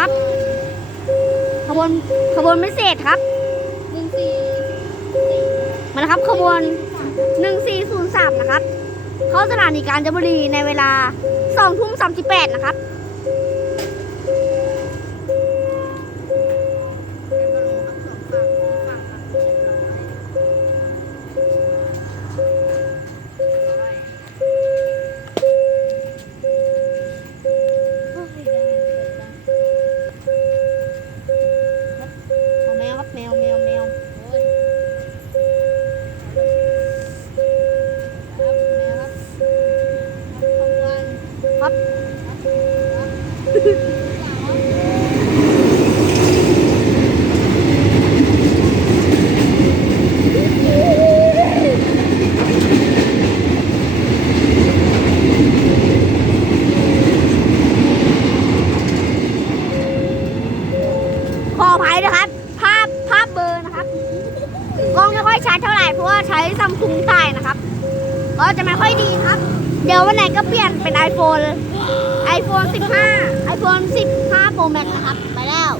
นะครับ ขบวนขบวนพิเศษครับหนึ่งสี่สี่มาแล้วครับขบวน 1403 นะครับ เข้าสถานีกาญจนบุรีในเวลา2ทุ่ม38 นะครับ ครับขออภัยนะครับ ภาพภาพเบลอร์นะครับ กล้องไม่ค่อยชัดเท่าไหร่เพราะว่าใช้ซัมซุงถ่ายนะครับ ก็จะไม่ค่อยดีครับ เดี๋ยววันไหนก็เปลี่ยนเป็น iPhone iPhone 15 iPhone 15 Pro Max นะครับ ไปแล้ว